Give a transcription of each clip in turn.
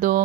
2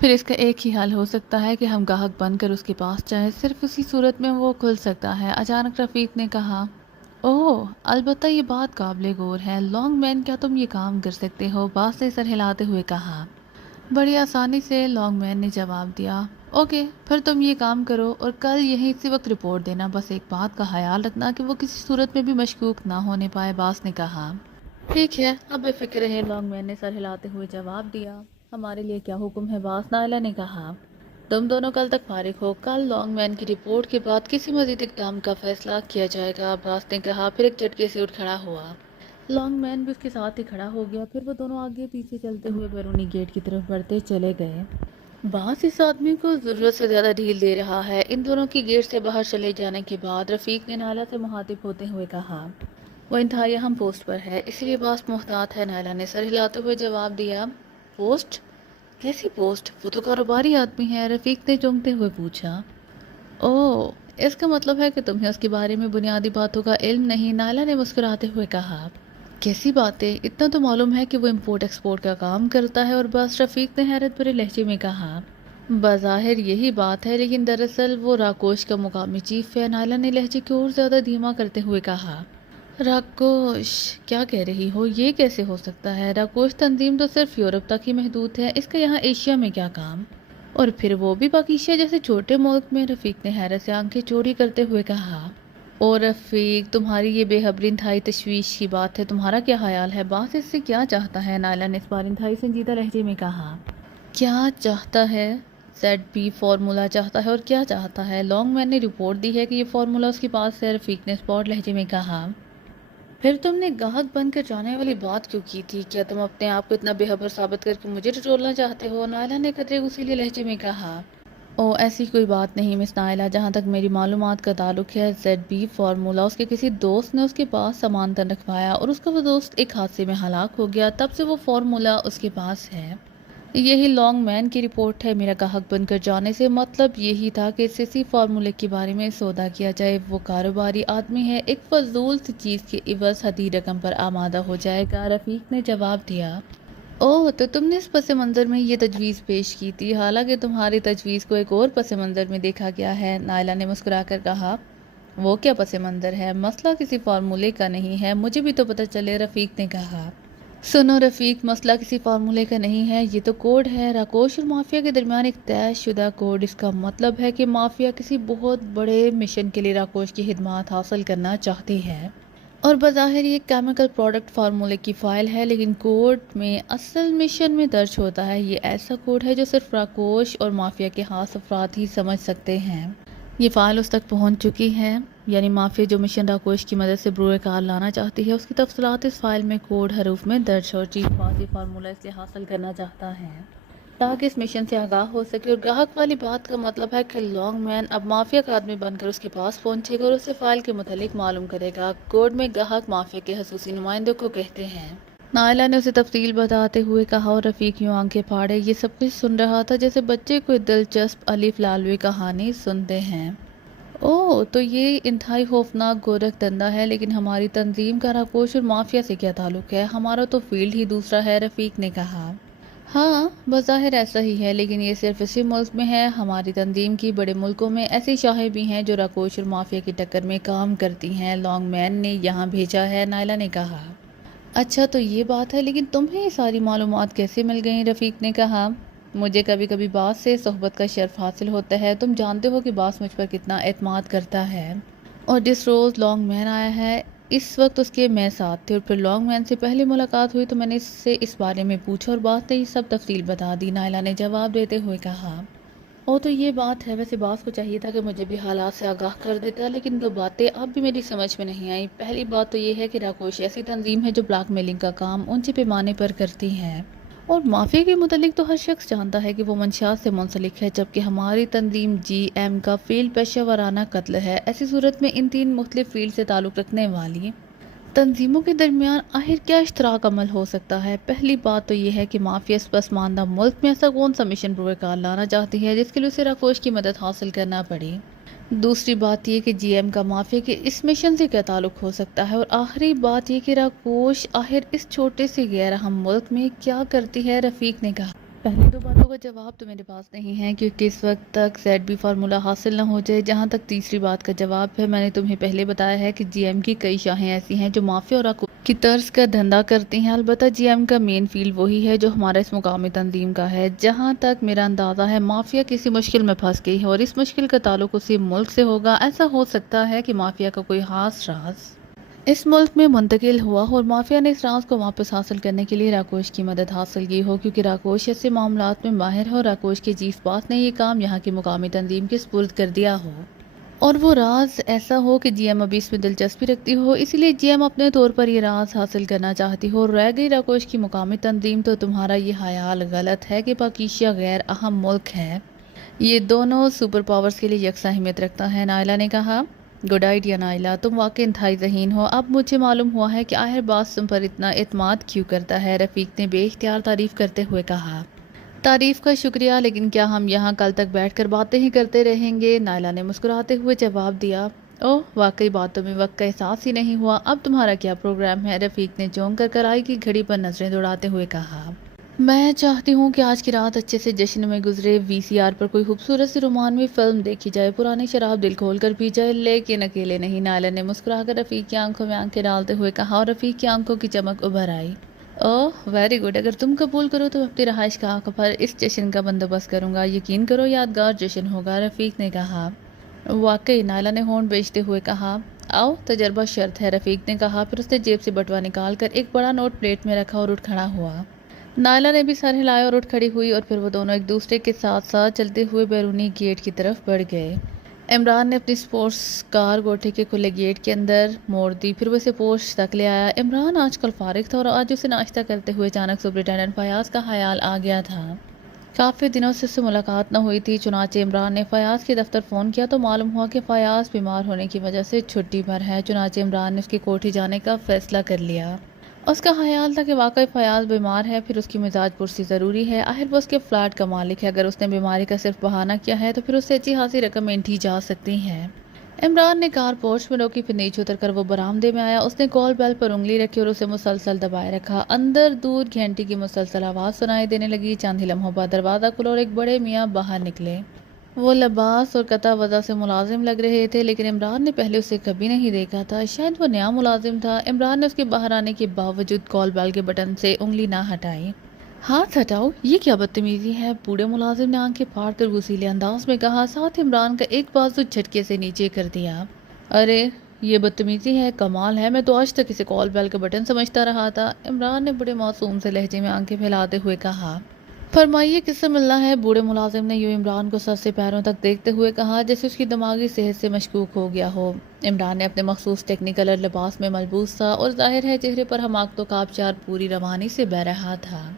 پھر اس کا ایک ہی حل ہو سکتا ہے کہ ہم گاہک بن کر اس کے پاس جائیں، صرف اسی صورت میں وہ کھل سکتا ہے۔ اچانک رفیق نے کہا، اوہ البتہ یہ بات قابل غور ہے لانگ مین، کیا تم یہ کام کر سکتے ہو؟ باس نے سر ہلاتے ہوئے کہا۔ بڑی آسانی سے، لانگ مین نے جواب دیا۔ اوکے، پھر تم یہ کام کرو اور کل یہیں اسی وقت رپورٹ دینا، بس ایک بات کا خیال رکھنا کہ وہ کسی صورت میں بھی مشکوک نہ ہونے پائے، باس نے کہا۔ ٹھیک ہے، اب بے فکر رہے، لانگ مین نے سر ہلاتے ہوئے جواب دیا۔ ہمارے لیے کیا حکم ہے باس؟ نائلہ نے کہا۔ تم دونوں کل تک فارغ ہو، کل لانگ مین کی رپورٹ کے بعد کسی مزید اقدام کا فیصلہ کیا جائے گا، باس نے کہا، پھر ایک جھٹکے سے اٹھ کھڑا ہوا۔ لانگ مین بھی اس کے ساتھ ہی کھڑا ہو گیا، پھر وہ دونوں آگے پیچھے چلتے ہوئے بیرونی گیٹ کی طرف بڑھتے چلے گئے۔ باس اس آدمی کو ضرورت سے زیادہ ڈھیل دے رہا ہے، ان دونوں کی گیٹ سے باہر چلے جانے کے بعد رفیق نے نائلہ سے مخاطب ہوتے ہوئے کہا، وہ انتہائی اہم پوسٹ پر ہے، اس لیے باس محتاط ہے۔ نائلہ نے سر ہلاتے ہوئے جواب دیا۔ پوسٹ؟ کیسی پوسٹ؟ وہ تو کاروباری آدمی ہے، رفیق نے چونکتے ہوئے پوچھا۔ اوہ، اس کا مطلب ہے کہ تمہیں اس کے بارے میں بنیادی باتوں کا علم نہیں، نائلہ نے مسکراتے ہوئے کہا۔ کیسی باتیں؟ اتنا تو معلوم ہے کہ وہ امپورٹ ایکسپورٹ کا کام کرتا ہے، اور بس، رفیق نے حیرت بھرے لہجے میں کہا۔ بظاہر یہی بات ہے، لیکن دراصل وہ راکوش کا مقامی چیف ہے، نائلہ نے لہجے کو اور زیادہ دھیما کرتے ہوئے کہا۔ راکوش؟ کیا کہہ رہی ہو؟ یہ کیسے ہو سکتا ہے؟ راکوش تنظیم تو صرف یورپ تک ہی محدود ہے، اس کا یہاں ایشیا میں کیا کام؟ اور پھر وہ بھی پاکیزا جیسے چھوٹے ملک میں، رفیق نے حیرت سے آنکھیں چوڑی کرتے ہوئے کہا۔ اور رفیق، تمہاری یہ بے خبری انتہائی تشویش کی بات ہے، تمہارا کیا خیال ہے؟ باس اس سے کیا چاہتا ہے؟ نائلہ نے اس بار انتہائی سنجیدہ لہجے میں کہا۔ کیا چاہتا ہے؟ ZB فارمولا چاہتا ہے، اور کیا چاہتا ہے؟ لانگ مین نے رپورٹ دی ہے کہ یہ فارمولا اس کے پاس ہے، رفیق نے اسپاٹ لہجے میں کہا۔ پھر تم نے گاہک بن کر جانے والی بات کیوں کی تھی؟ کیا تم اپنے آپ کو اتنا بے خبر ثابت کر کے مجھے ٹٹولنا چاہتے ہو؟ نائلہ نے قدرے غصیلے لہجے میں کہا۔ او ایسی کوئی بات نہیں مس نائلہ، جہاں تک میری معلومات کا تعلق ہے، ZB فارمولا اس کے کسی دوست نے اس کے پاس سامانتاً رکھوایا، اور اس کا وہ دوست ایک حادثے میں ہلاک ہو گیا، تب سے وہ فارمولا اس کے پاس ہے۔ یہی لانگ مین کی رپورٹ ہے، میرا گاہک بن کر جانے سے مطلب یہی تھا کہ اس سے اسی فارمولے کے بارے میں سودا کیا جائے، وہ کاروباری آدمی ہے، ایک فضول سی چیز کے عوض حدید رقم پر آمادہ ہو جائے گا، رفیق نے جواب دیا۔ اوہ، تو تم نے اس پس منظر میں یہ تجویز پیش کی تھی، حالانکہ تمہاری تجویز کو ایک اور پس منظر میں دیکھا گیا ہے، نائلہ نے مسکرا کر کہا۔ وہ کیا پس منظر ہے؟ مسئلہ کسی فارمولے کا نہیں ہے، مجھے بھی تو پتہ چلے، رفیق نے کہا۔ سنو رفیق، مسئلہ کسی فارمولے کا نہیں ہے، یہ تو کوڈ ہے، راکوش اور مافیا کے درمیان ایک طے شدہ کوڈ۔ اس کا مطلب ہے کہ مافیا کسی بہت بڑے مشن کے لیے راکوش کی خدمات حاصل کرنا چاہتی ہے، اور بظاہر یہ کیمیکل پروڈکٹ فارمولے کی فائل ہے، لیکن کوڈ میں اصل مشن میں درج ہوتا ہے۔ یہ ایسا کوڈ ہے جو صرف راکوش اور مافیا کے خاص افراد ہی سمجھ سکتے ہیں۔ یہ فائل اس تک پہنچ چکی ہے، یعنی مافیا جو مشن راکوش کی مدد سے بروئے کار لانا چاہتی ہے، اس کی تفصیلات اس فائل میں کوڈ حروف میں درج ہے، اور چیف باس یہ فارمولہ اس سے حاصل کرنا چاہتا ہے تاکہ اس مشن سے آگاہ ہو سکے۔ اور گاہک والی بات کا مطلب ہے کہ لانگ مین اب مافیا کا آدمی بن کر اس کے پاس پہنچے گا اور اسے فائل کے متعلق معلوم کرے گا۔ کوڈ میں گاہک مافیا کے خصوصی نمائندوں کو کہتے ہیں۔ نائلہ نے اسے تفصیل بتاتے ہوئے کہا، اور رفیق یوں آنکھیں پھاڑے یہ سب کچھ سن رہا تھا جیسے بچے کوئی دلچسپ الف لالوی کہانی سنتے ہیں۔ اوہ، تو یہ انتہائی خوفناک گورکھ دھندا ہے، لیکن ہماری تنظیم کا راکوش اور مافیا سے کیا تعلق ہے؟ ہمارا تو فیلڈ ہی دوسرا ہے، رفیق نے کہا۔ ہاں، بظاہر ایسا ہی ہے، لیکن یہ صرف اسی ملک میں ہے، ہماری تنظیم کی بڑے ملکوں میں ایسی شاخیں بھی ہیں جو راکوش اور مافیا کی ٹکر میں کام کرتی ہیں، لانگ مین نے یہاں بھیجا ہے، نائلہ نے کہا۔ اچھا تو یہ بات ہے، لیکن تمہیں یہ ساری معلومات کیسے مل گئیں؟ رفیق نے کہا۔ مجھے کبھی کبھی باس سے صحبت کا شرف حاصل ہوتا ہے، تم جانتے ہو کہ باس مجھ پر کتنا اعتماد کرتا ہے، اور جس روز لانگ مین آیا ہے اس وقت اس کے میں ساتھ تھے، اور پھر لانگ مین سے پہلی ملاقات ہوئی تو میں نے اس سے اس بارے میں پوچھا اور باس نے یہ سب تفصیل بتا دی، نائلہ نے جواب دیتے ہوئے کہا۔ او تو یہ بات ہے، ویسے باس کو چاہیے تھا کہ مجھے بھی حالات سے آگاہ کر دیتا، لیکن دو باتیں اب بھی میری سمجھ میں نہیں آئی۔ پہلی بات تو یہ ہے کہ راکوش ایسی تنظیم ہے جو بلیک میلنگ کا کام اونچے پیمانے پر کرتی ہے، اور مافیا کے متعلق تو ہر شخص جانتا ہے کہ وہ منشیات سے منسلک ہے، جبکہ ہماری تنظیم GM کا فیلڈ پیشہ ورانہ قتل ہے۔ ایسی صورت میں ان تین مختلف فیلڈ سے تعلق رکھنے والی تنظیموں کے درمیان آخر کیا اشتراک عمل ہو سکتا ہے؟ پہلی بات تو یہ ہے کہ مافیا اس پسماندہ ملک میں ایسا کون سا مشن بروئے کار لانا چاہتی ہے جس کے لیے اسے راکوش کی مدد حاصل کرنا پڑے۔ دوسری بات یہ کہ GM کا مافیا کے اس مشن سے کیا تعلق ہو سکتا ہے، اور آخری بات یہ کہ راکوش آخر اس چھوٹے سے غیر اہم ملک میں کیا کرتی ہے، رفیق نے کہا۔ پہلی دو باتوں کا جواب تو میرے پاس نہیں ہے کیونکہ اس وقت تک زیڈ بی فارمولا حاصل نہ ہو جائے۔ جہاں تک تیسری بات کا جواب ہے، میں نے تمہیں پہلے بتایا ہے کہ جی ایم کی کئی شاخیں ایسی ہیں جو مافیا اور کی طرز کا دھندا کرتی ہیں۔ البتہ جی ایم کا مین فیلڈ وہی ہے جو ہمارا اس مقامی تنظیم کا ہے۔ جہاں تک میرا اندازہ ہے مافیا کسی مشکل میں پھنس گئی ہے اور اس مشکل کا تعلق اسی ملک سے ہوگا۔ ایسا ہو سکتا ہے کہ مافیا کا کوئی خاص راز اس ملک میں منتقل ہوا اور مافیا نے اس راز کو واپس حاصل کرنے کے لیے راکوش کی مدد حاصل کی ہو، کیونکہ راکوش ایسے معاملات میں ماہر ہے اور راکوش کے چیف باس نے یہ کام یہاں کی مقامی تنظیم کے سپرد کر دیا ہو اور وہ راز ایسا ہو کہ جی ایم ابھی اس میں دلچسپی رکھتی ہو، اسی لیے جی ایم اپنے طور پر یہ راز حاصل کرنا چاہتی ہو۔ رہ گئی راکوش کی مقامی تنظیم، تو تمہارا یہ خیال غلط ہے کہ پاکیزہ غیر اہم ملک ہے۔ یہ دونوں سپر پاورز کے لیے یکساں اہمیت رکھتا ہے، نائلہ نے کہا۔ گڈ آئیڈیا نائلہ، تم واقعی انتہائی ذہین ہو۔ اب مجھے معلوم ہوا ہے کہ آخر باس تم پر اتنا اعتماد کیوں کرتا ہے، رفیق نے بے اختیار تعریف کرتے ہوئے کہا۔ تعریف کا شکریہ، لیکن کیا ہم یہاں کل تک بیٹھ کر باتیں ہی کرتے رہیں گے؟ نائلہ نے مسکراتے ہوئے جواب دیا۔ اوہ، واقعی باتوں میں وقت کا احساس ہی نہیں ہوا۔ اب تمہارا کیا پروگرام ہے؟ رفیق نے چونک کر کڑائی کی گھڑی پر نظریں دوڑاتے ہوئے کہا۔ میں چاہتی ہوں کہ آج کی رات اچھے سے جشن میں گزرے۔ وی سی آر پر کوئی خوبصورت سی رومانوی فلم دیکھی جائے، پرانی شراب دل کھول کر پی جائے، لیکن اکیلے نہیں۔ نائلہ نے مسکرا کر رفیق کی آنکھوں میں آنکھیں ڈالتے ہوئے کہا اور رفیق کی آنکھوں کی چمک ابھر آئی۔ اوہ ویری گڈ، اگر تم قبول کرو تو اپنی رہائش گاہ پر اس جشن کا بندوبست کروں گا۔ یقین کرو یادگار جشن ہوگا، رفیق نے کہا۔ واقعی، نائلہ نے ہونٹ بیچتے ہوئے کہا۔ آؤ، تجربہ شرط ہے، رفیق نے کہا۔ پھر اس نے جیب سے بٹوا نکال کر ایک بڑا نوٹ پلیٹ میں رکھا اور اٹھ کھڑا ہوا۔ نائلہ نے بھی سر ہلایا اور اٹھ کھڑی ہوئی اور پھر وہ دونوں ایک دوسرے کے ساتھ ساتھ چلتے ہوئے بیرونی گیٹ کی طرف بڑھ گئے۔ عمران نے اپنی سپورٹس کار کوٹھے کے کھلے گیٹ کے اندر موڑ دی، پھر وہ اسے پورچ تک لے آیا۔ عمران آج کل فارغ تھا اور آج اسے ناشتہ کرتے ہوئے اچانک سپرنٹینڈنٹ فیاض کا خیال آ گیا تھا۔ کافی دنوں سے اس سے ملاقات نہ ہوئی تھی، چنانچہ عمران نے فیاض کے دفتر فون کیا تو معلوم ہوا کہ فیاض بیمار ہونے کی وجہ سے چھٹی پر ہے۔ چنانچہ عمران نے اس کی کوٹھی جانے کا فیصلہ کر لیا۔ اس کا خیال تھا کہ واقعی فیاض بیمار ہے، پھر اس کی مزاج پرسی ضروری ہے، آخر وہ اس کے فلیٹ کا مالک ہے۔ اگر اس نے بیماری کا صرف بہانہ کیا ہے تو پھر اس سے اچھی خاصی رقم اینٹھی جا سکتی ہے۔ عمران نے کار پورچ میں روکی، پھر نیچے اتر کر وہ برآمدے میں آیا۔ اس نے کال بیل پر انگلی رکھی اور اسے مسلسل دبائے رکھا۔ اندر دور گھنٹی کی مسلسل آواز سنائی دینے لگی۔ چند ہی لمحوں بعد دروازہ کھلا اور ایک بڑے میاں باہر نکلے۔ وہ لباس اور قطع وضع سے ملازم لگ رہے تھے، لیکن عمران نے پہلے اسے کبھی نہیں دیکھا تھا، شاید وہ نیا ملازم تھا۔ عمران نے اس کے باہر آنے کے باوجود کال بیل کے بٹن سے انگلی نہ ہٹائی۔ ہاتھ ہٹاؤ، یہ کیا بدتمیزی ہے، بوڑھے ملازم نے آنکھیں پھاڑ کر غصیلے انداز میں کہا، ساتھ عمران کا ایک بازو جھٹکے سے نیچے کر دیا۔ ارے یہ بدتمیزی ہے، کمال ہے، میں تو آج تک اسے کال بیل کا بٹن سمجھتا رہا تھا، عمران نے بڑے معصوم سے لہجے میں آنکھیں پھیلاتے ہوئے کہا۔ فرمائیے کس سے ملنا ہے، بوڑھے ملازم نے یوں عمران کو سر سے پیروں تک دیکھتے ہوئے کہا جیسے اس کی دماغی صحت سے مشکوک ہو گیا ہو۔ عمران نے اپنے مخصوص ٹیکنیکلر لباس میں ملبوس تھا اور ظاہر ہے چہرے پر حماقت و آبشار پوری روانی سے بہہ رہا تھا۔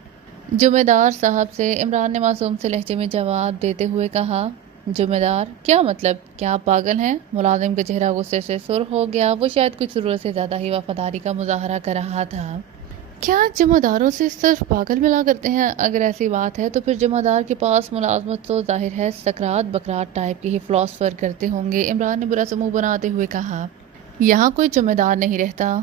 ذمہ دار صاحب سے، عمران نے معصوم سے لہجے میں جواب دیتے ہوئے کہا۔ ذمہ دار؟ کیا مطلب؟ کیا آپ پاگل ہیں؟ ملازم کا چہرہ غصے سے سرخ ہو گیا، وہ شاید کچھ ضرورت سے زیادہ ہی وفاداری کا مظاہرہ کر رہا تھا۔ کیا ذمہ داروں سے صرف پاگل ملا کرتے ہیں؟ اگر ایسی بات ہے تو پھر ذمہ دار کے پاس ملازمت تو ظاہر ہے سکرات بکرات ٹائپ کی ہی فلاسفر کرتے ہوں گے، عمران نے برا سا منہ بناتے ہوئے کہا۔ یہاں کوئی ذمہ دار نہیں رہتا۔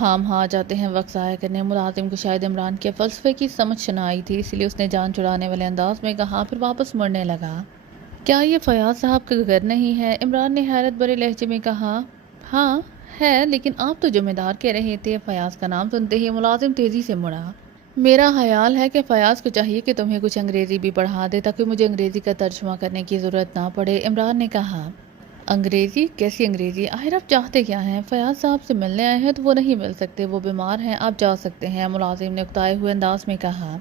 ہم آ جاتے ہیں وقت ضائع کرنے۔ ملازم کو شاید عمران کے فلسفے کی سمجھ نہ آئی تھی، اس لیے اس نے جان چھڑانے والے انداز میں کہا، پھر واپس مڑنے لگا۔ کیا یہ فیاض صاحب کا گھر نہیں ہے؟ عمران نے حیرت بھرے لہجے میں کہا۔ ہاں ہے، لیکن آپ تو ذمہ دار کہہ رہے تھے۔ فیاض کا نام سنتے ہی ملازم تیزی سے مڑا۔ میرا خیال ہے کہ فیاض کو چاہیے کہ تمہیں کچھ انگریزی بھی پڑھا دے تاکہ مجھے انگریزی کا ترجمہ کرنے کی ضرورت نہ پڑے، عمران نے کہا۔ انگریزی؟ کیسی انگریزی؟ آخر آپ چاہتے کیا ہیں؟ فیاض صاحب سے ملنے آئے ہیں تو وہ نہیں مل سکتے، وہ بیمار ہیں، آپ جا سکتے ہیں، ملازم نے اکتائے ہوئے انداز میں کہا۔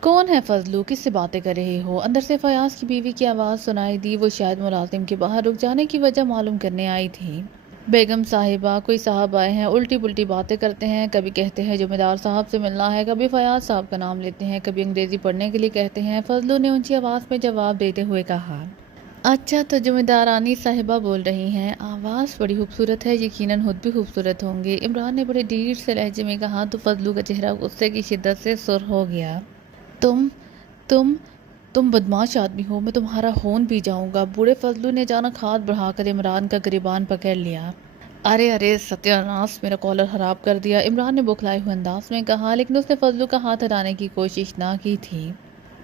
کون ہے فضلو، کس سے باتیں کر رہے ہو؟ اندر سے فیاض کی بیوی کی آواز سنائی دی، وہ شاید ملازم کے باہر رک جانے کی وجہ معلوم کرنے آئی تھی۔ بیگم صاحبہ، کوئی صاحب آئے ہیں، الٹی پلٹی باتیں کرتے ہیں، کبھی کہتے ہیں ذمہ دار صاحب سے ملنا ہے، کبھی فیاض صاحب کا نام لیتے ہیں، کبھی انگریزی پڑھنے کے لیے کہتے ہیں، فضلو نے اونچی آواز میں جواب دیتے ہوئے کہا۔ اچھا، تو ذمہ دارانی صاحبہ بول رہی ہیں، آواز بڑی خوبصورت ہے، یقیناً خود بھی خوبصورت ہوں گے، عمران نے بڑے ڈھیر سے لہجے میں کہا تو فضلو کا چہرہ غصے کی شدت سے سرخ ہو گیا۔ تم بدماش آدمی ہو، میں تمہارا خون پی جاؤں گا، بوڑھے فضلو نے اچانک ہاتھ بڑھا کر عمران کا گریبان پکڑ لیا۔ ارے ستیہ ناس، میرا کالر خراب کر دیا، عمران نے بوکھلائے ہوئے انداز میں کہا، لیکن اس نے فضلو کا ہاتھ ہٹانے کی کوشش نہ کی تھی۔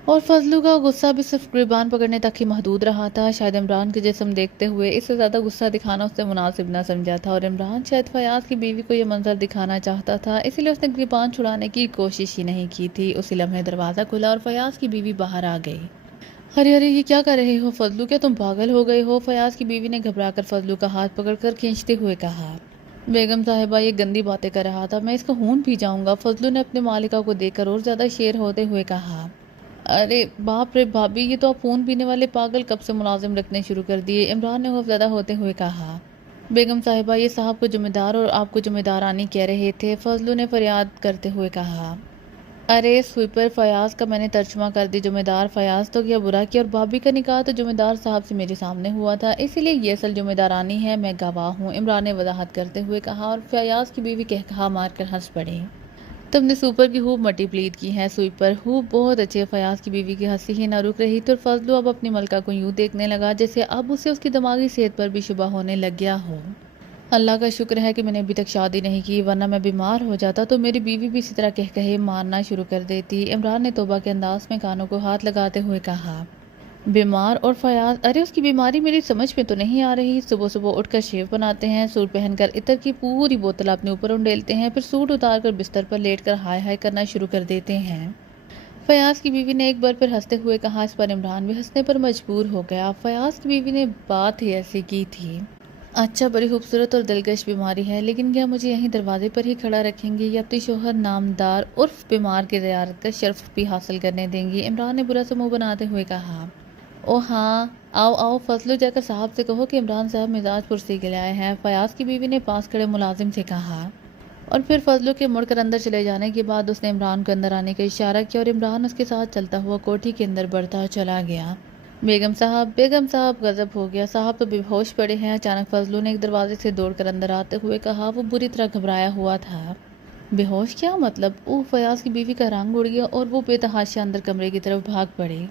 اور فضلو کا غصہ بھی صرف گریبان پکڑنے تک ہی محدود رہا تھا۔ شاید عمران کے جسم دیکھتے ہوئے اس سے زیادہ غصہ دکھانا اس نے مناسب نہ سمجھا تھا، اور عمران شاید فیاض کی بیوی کو یہ منظر دکھانا چاہتا تھا، اسی لیے اس نے گریبان چھڑانے کی کوشش ہی نہیں کی تھی۔ اسی لمحے دروازہ کھلا اور فیاض کی بیوی باہر آ گئی۔ ارے ارے، یہ کیا کر رہے ہو فضلو؟ کیا تم پاگل ہو گئے ہو؟ فیاض کی بیوی نے گھبرا کر فضلو کا ہاتھ پکڑ کر کھینچتے ہوئے کہا۔ بیگم صاحبہ، یہ گندی باتیں کر رہا تھا، میں اس کا خون پی جاؤں گا، فضلو نے اپنے مالکہ کو دیکھ کر اور زیادہ شیر ہوتے ہوئے کہا۔ ارے باپ رے بھابی، یہ تو آپ خون پینے والے پاگل کب سے ملازم رکھنے شروع کر دیے، عمران نے خوفزدہ ہوتے ہوئے کہا۔ بیگم صاحبہ، یہ صاحب کو ذمہ دار اور آپ کو ذمہ دارانی کہہ رہے تھے، فضلو نے فریاد کرتے ہوئے کہا۔ ارے سویپر فیاض کا میں نے ترجمہ کر دی، ذمہ دار فیاض تو کیا برا کیا، اور بھابی کا نکاح تو ذمہ دار صاحب سے میرے سامنے ہوا تھا، اسی لیے یہ اصل ذمہ دارانی ہے، میں گواہ ہوں، عمران نے وضاحت کرتے ہوئے کہا، اور فیاض کی بیوی کہا مار کر ہنس پڑی۔ تم نے سوپر کی خوب مٹی پلیٹ کی ہے سویپر، خوب بہت اچھے۔ فیاض کی بیوی کی ہنسی ہی نہ رک رہی تھی، اور فضلو اب اپنی ملکہ کو یوں دیکھنے لگا جیسے اب اسے اس کی دماغی صحت پر بھی شبہ ہونے لگ گیا ہو۔ اللہ کا شکر ہے کہ میں نے ابھی تک شادی نہیں کی، ورنہ میں بیمار ہو جاتا تو میری بیوی بھی اسی طرح کہے مارنا شروع کر دیتی، عمران نے توبہ کے انداز میں کانوں کو ہاتھ لگاتے ہوئے کہا۔ بیمار؟ اور فیاض، ارے اس کی بیماری میری سمجھ میں تو نہیں آ رہی۔ صبح صبح اٹھ کر شیو بناتے ہیں، سوٹ پہن کر عطر کی پوری بوتل اپنے اوپر انڈیلتے ہیں، پھر سوٹ اتار کر بستر پر لیٹ کر ہائے ہائے کرنا شروع کر دیتے ہیں، فیاض کی بیوی نے ایک بار پھر ہنستے ہوئے کہا۔ اس پر عمران بھی ہنسنے پر مجبور ہو گیا، فیاض کی بیوی نے بات ہی ایسی کی تھی۔ اچھا، بڑی خوبصورت اور دلکش بیماری ہے، لیکن کیا مجھے یہیں دروازے پر ہی کھڑا رکھیں گی یا اپنی شوہر نامدار عرف بیمار کی زیارت کا شرف بھی حاصل کرنے دیں گی، عمران نے برا سا منہ بناتے ہوئے کہا۔ او ہاں، آؤ آؤ فضلو، جا کر صاحب سے کہو کہ عمران صاحب مزاج پرسی کے لیے آئے ہیں، فیاض کی بیوی نے پاس کھڑے ملازم سے کہا۔ اور پھر فضلو کے مڑ کر اندر چلے جانے کے بعد اس نے عمران کو اندر آنے کا اشارہ کیا، اور عمران اس کے ساتھ چلتا ہوا کوٹھی کے اندر بڑھتا چلا گیا۔ بیگم صاحب، غضب ہو گیا، صاحب تو بے ہوش پڑے ہیں، اچانک فضلو نے ایک دروازے سے دوڑ کر اندر آتے ہوئے کہا۔ وہ بری طرح گھبرایا ہوا تھا۔ بے ہوش؟ کیا مطلب؟ فیاض کی بیوی کا رنگ اڑ گیا اور وہ بے تحاشا اندر کمرے کی طرف بھاگ پڑی۔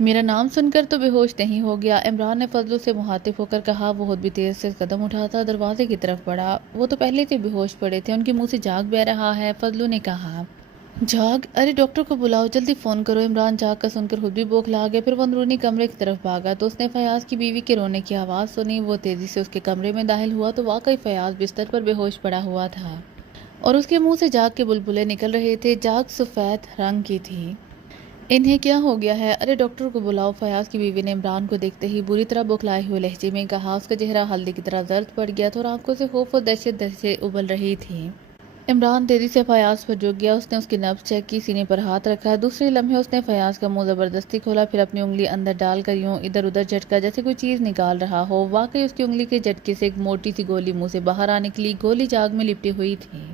میرا نام سن کر تو بے ہوش نہیں ہو گیا، عمران نے فضلو سے مخاطب ہو کر کہا۔ وہ خود بھی تیز سے قدم اٹھاتا دروازے کی طرف بڑھا۔ وہ تو پہلے سے بے ہوش پڑے تھے، ان کے منہ سے جھاگ بہہ رہا ہے، فضلو نے کہا۔ جھاگ؟ ارے ڈاکٹر کو بلاؤ، جلدی فون کرو، عمران جھاگ کا سن کر خود بھی بوکھلا گیا، پھر وہ اندرونی کمرے کی طرف بھاگا تو اس نے فیاض کی بیوی کے رونے کی آواز سنی۔ وہ تیزی سے اس کے کمرے میں داخل ہوا تو واقعی فیاض بستر پر بے ہوش پڑا ہوا تھا، اور اس کے منہ سے جھاگ کے بلبلے نکل رہے تھے، جھاگ سفید رنگ کی تھی۔ انہیں کیا ہو گیا ہے؟ ارے ڈاکٹر کو بلاؤ، فیاض کی بیوی نے عمران کو دیکھتے ہی بری طرح بوکھلائے ہوئے لہجے میں کہا۔ اس کا چہرہ ہلدی کی طرح زرد پڑ گیا تھا اور آنکھوں سے خوف اور دہشت سے ابل رہی تھی۔ عمران تیزی سے فیاض پر جھک گیا، اس نے اس کی نبض چیک کی، سینے پر ہاتھ رکھا، دوسرے لمحے اس نے فیاض کا منہ زبردستی کھولا، پھر اپنی انگلی اندر ڈال کر یوں ادھر ادھر جھٹکا جیسے کوئی چیز نکال رہا ہو۔ واقعی اس کی انگلی کے جھٹکے سے ایک موٹی سی گولی منہ سے باہر آ نکلی، گولی جھاگ میں لپٹی ہوئی تھی۔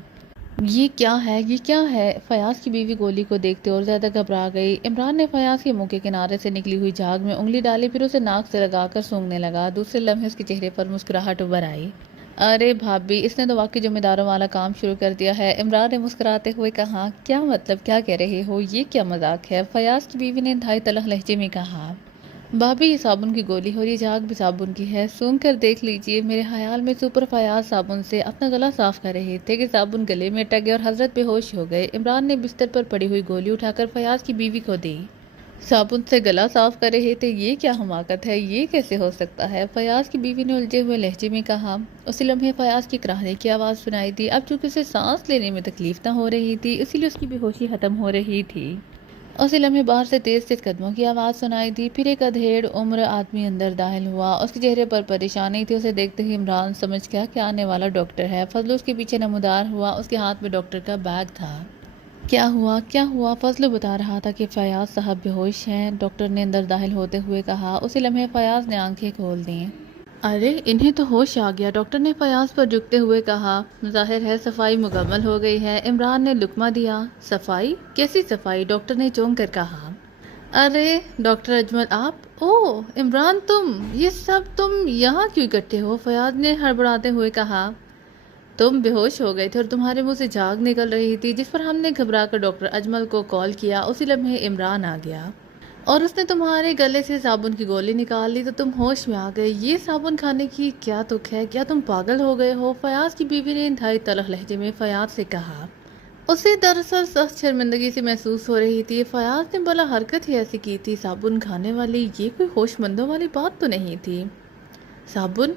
یہ کیا ہے؟ یہ کیا ہے؟ فیاض کی بیوی گولی کو دیکھتے اور زیادہ گھبرا گئی۔ عمران نے فیاض کے منہ کے کنارے سے نکلی ہوئی جھاگ میں انگلی ڈالی، پھر اسے ناک سے لگا کر سونگھنے لگا، دوسرے لمحے اس کے چہرے پر مسکراہٹ ابھر آئی۔ ارے بھابی، اس نے تو واقعی ذمہ داروں والا کام شروع کر دیا ہے، عمران نے مسکراتے ہوئے کہا۔ کیا مطلب؟ کیا کہہ رہے ہو؟ یہ کیا مذاق ہے؟ فیاض کی بیوی نے انتہائی تلخ لہجے میں کہا۔ بھابی، یہ صابن کی گولی ہے اور یہ جھاگ بھی صابن کی ہے، سونگھ کر دیکھ لیجیے۔ میرے خیال میں سپر فیاض صابن سے اپنا گلا صاف کر رہے تھے کہ صابن گلے میں اٹک گیا اور حضرت بے ہوش ہو گئے۔ عمران نے بستر پر پڑی ہوئی گولی اٹھا کر فیاض کی بیوی کو دی۔ صابن سے گلا صاف کر رہے تھے؟ یہ کیا حماقت ہے، یہ کیسے ہو سکتا ہے؟ فیاض کی بیوی نے الجھے ہوئے لہجے میں کہا۔ اسی لمحے فیاض کی کراہنے کی آواز سنائی دی، اب چونکہ اسے سانس لینے میں تکلیف نہ ہو رہی تھی، اسی لیے اس کی بے ہوشی ختم ہو رہی تھی۔ اسی لمحے باہر سے تیز تیز قدموں کی آواز سنائی دی، پھر ایک ادھیڑ عمر آدمی اندر داخل ہوا، اس کے چہرے پر پریشانی تھی، اسے دیکھتے ہی عمران سمجھ گیا کہ آنے والا ڈاکٹر ہے۔ فضلو اس کے پیچھے نمودار ہوا، اس کے ہاتھ میں ڈاکٹر کا بیگ تھا۔ کیا ہوا؟ کیا ہوا؟ فضلو بتا رہا تھا کہ فیاض صاحب بے ہوش ہیں، ڈاکٹر نے اندر داخل ہوتے ہوئے کہا۔ اسی لمحے فیاض نے آنکھیں کھول دیں۔ ارے انہیں تو ہوش آ گیا، ڈاکٹر نے فیاض پر جھکتے ہوئے کہا۔ ظاہر ہے صفائی مکمل ہو گئی ہے، عمران نے لقمہ دیا۔ صفائی؟ کیسی صفائی؟ ڈاکٹر نے چونک کر کہا۔ ارے ڈاکٹر اجمل آپ؟ عمران تم یہاں کیوں اکٹھے ہو؟ فیاض نے ہڑبڑاتے ہوئے کہا۔ تم بے ہوش ہو گئے تھے اور تمہارے منہ سے جھاگ نکل رہی تھی، جس پر ہم نے گھبرا کر ڈاکٹر اجمل کو کال کیا۔ اسی لمحے عمران آ گیا اور اس نے تمہارے گلے سے صابن کی گولی نکال لی تو تم ہوش میں آ گئے۔ یہ صابن کھانے کی کیا تک ہے؟ کیا تم پاگل ہو گئے ہو؟ فیاض کی بیوی نے انتہائی تلخ لہجے میں فیاض سے کہا۔ اسے دراصل سخت شرمندگی سے محسوس ہو رہی تھی۔ فیاض نے بلا حرکت ہی ایسی کی تھی، صابن کھانے والی، یہ کوئی ہوش مندوں والی بات تو نہیں تھی۔ صابن؟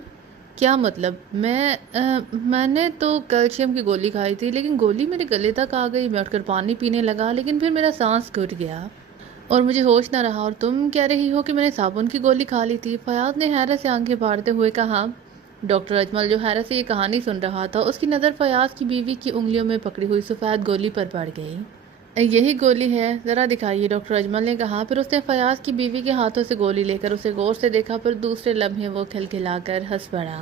کیا مطلب؟ میں نے تو کیلشیم کی گولی کھائی تھی، لیکن گولی میرے گلے تک آ گئی۔ میں اٹھ کر پانی پینے لگا، لیکن پھر میرا سانس گھٹ گیا اور مجھے ہوش نہ رہا، اور تم کہہ رہی ہو کہ میں نے صابن کی گولی کھا لی تھی؟ فیاض نے حیرت سے آنکھیں پھاڑتے ہوئے کہا۔ ڈاکٹر اجمل جو حیرت سے یہ کہانی سن رہا تھا، اس کی نظر فیاض کی بیوی کی انگلیوں میں پکڑی ہوئی سفید گولی پر پڑ گئی۔ یہی گولی ہے، ذرا دکھائیے، ڈاکٹر اجمل نے کہا۔ پھر اس نے فیاض کی بیوی کے ہاتھوں سے گولی لے کر اسے غور سے دیکھا، پھر دوسرے لمحے وہ کھلکھلا کر ہنس پڑا۔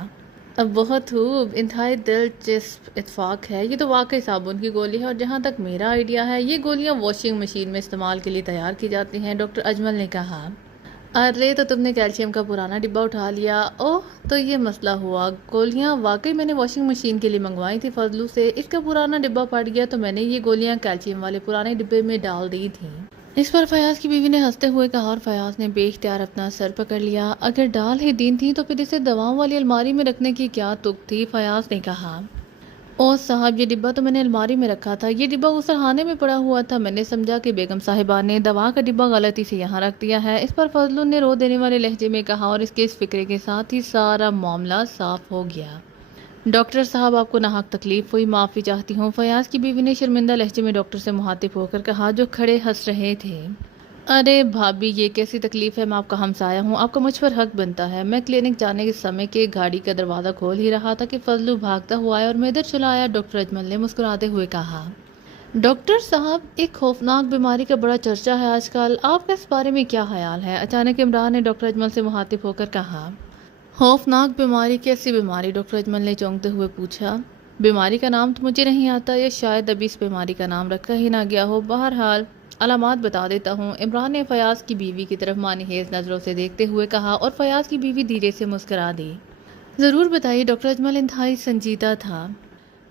اب بہت خوب، انتہائی دلچسپ اتفاق ہے، یہ تو واقعی صابن کی گولی ہے، اور جہاں تک میرا آئیڈیا ہے، یہ گولیاں واشنگ مشین میں استعمال کے لیے تیار کی جاتی ہیں، ڈاکٹر اجمل نے کہا۔ ارے تو تم نے کیلشیم کا پرانا ڈبہ اٹھا لیا۔ اوہ، تو یہ مسئلہ ہوا۔ گولیاں واقعی میں نے واشنگ مشین کے لیے منگوائی تھی فضلو سے، اس کا پرانا ڈبہ پڑ گیا تو میں نے یہ گولیاں کیلشیم والے پرانے ڈبے میں ڈال دی تھیں۔ اس پر فیاض کی بیوی نے ہنستے ہوئے کہا، اور فیاض نے بے اختیار اپنا سر پکڑ لیا۔ اگر ڈال ہی دین تھی تو پھر اسے دواؤں والی الماری میں رکھنے کی کیا تک تھی؟ فیاض نے کہا۔ او صاحب، یہ ڈبہ تو میں نے الماری میں رکھا تھا، یہ ڈبہ غسلخانے میں پڑا ہوا تھا، میں نے سمجھا کہ بیگم صاحبہ نے دوا کا ڈبہ غلطی سے یہاں رکھ دیا ہے، اس پر فضلو نے رو دینے والے لہجے میں کہا، اور اس کے اس فکرے کے ساتھ ہی سارا معاملہ صاف ہو گیا۔ ڈاکٹر صاحب، آپ کو ناحق تکلیف ہوئی، معافی چاہتی ہوں، فیاض کی بیوی نے شرمندہ لہجے میں ڈاکٹر سے مخاطب ہو کر کہا، جو کھڑے ہنس رہے تھے۔ ارے بھابی، یہ کیسی تکلیف ہے، میں آپ کا ہمسایہ ہوں، آپ کا مجھ پر حق بنتا ہے۔ میں کلینک جانے کے سمے کے گاڑی کا دروازہ کھول ہی رہا تھا کہ فضلو بھاگتا ہوا آیا اور میں ادھر چلا آیا، ڈاکٹر اجمل نے مسکراتے ہوئے کہا۔ ڈاکٹر صاحب، ایک خوفناک بیماری کا بڑا چرچا ہے آج کل، آپ کا اس بارے میں کیا خیال ہے؟ اچانک عمران نے ڈاکٹر اجمل سے مخاطب ہو کر کہا۔ خوفناک بیماری؟ کیسی بیماری؟ ڈاکٹر اجمل نے چونکتے ہوئے پوچھا۔ بیماری کا نام تو مجھے نہیں آتا، یا شاید ابھی اس بیماری کا نام رکھا ہی نہ گیا ہو، بہرحال علامات بتا دیتا ہوں، عمران نے فیاض کی بیوی کی طرف معنی خیز نظروں سے دیکھتے ہوئے کہا، اور فیاض کی بیوی دھیرے سے مسکرا دی۔ ضرور بتائیے، ڈاکٹر اجمل انتہائی سنجیدہ تھا۔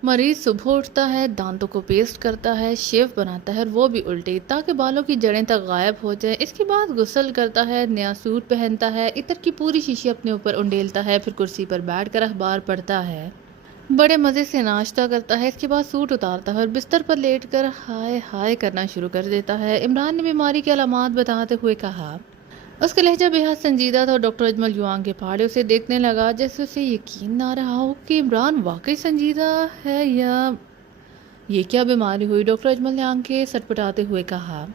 مریض صبح اٹھتا ہے، دانتوں کو پیسٹ کرتا ہے، شیو بناتا ہے، اور وہ بھی الٹی، تاکہ بالوں کی جڑیں تک غائب ہو جائیں، اس کے بعد غسل کرتا ہے، نیا سوٹ پہنتا ہے، عطر کی پوری شیشی اپنے اوپر انڈیلتا ہے، پھر کرسی پر بیٹھ کر اخبار پڑھتا ہے، بڑے مزے سے ناشتہ کرتا ہے، اس کے بعد سوٹ اتارتا ہے اور بستر پر لیٹ کر ہائے ہائے کرنا شروع کر دیتا ہے، عمران نے بیماری کی علامات بتاتے ہوئے کہا۔ اس کا لہجہ بے حد سنجیدہ تھا، اور ڈاکٹر اجمل یوں آنکھیں پھاڑے اسے دیکھنے لگا جیسے اسے یقین نہ رہا ہو کہ عمران واقعی سنجیدہ ہے یا یہ کیا بیماری ہوئی؟ ڈاکٹر اجمل نے آنکھیں سٹپٹاتے ہوئے کہا۔